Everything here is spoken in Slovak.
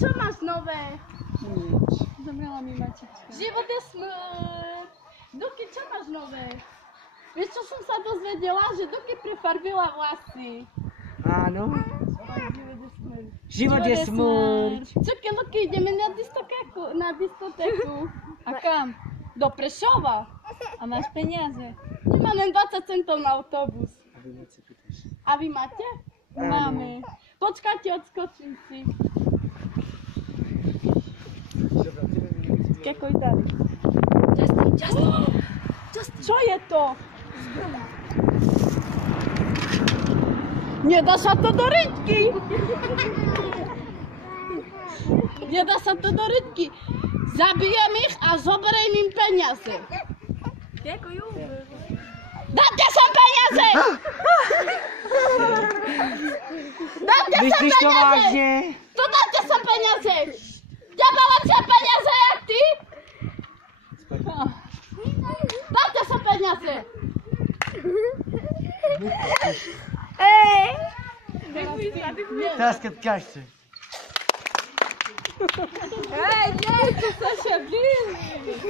čo máš nové? Nič. Zomrela mi matička. Život je smrť. Duky, čo máš nové? Vieš, čo som sa dozvedela? Že Duky prefarbila vlasy. Áno. Život je smrť. Život je smrť. Čaky, Luky, ideme na diskotéku. A kam? Do Prešova. A máš peniaze? Nemám len 20 centov na autobus. A vy moc si pýtaš. A vy máte? Máme. Počkajte, odskočím si. Skekuj tady. Justin. Čo je to? Nedá sa to do rytky. Nedá sa to do rytky. Zabijem ich a zoberiem im peniaze. Dajte sem peniaze! Dajte sem Myslíš to peniaze! vážne? To dajte sem peniaze! Ja mám lepšie peniaze jak ty! Dajte sem peniaze! Teraz keď kažete. Ej, nie, to sa še blíži.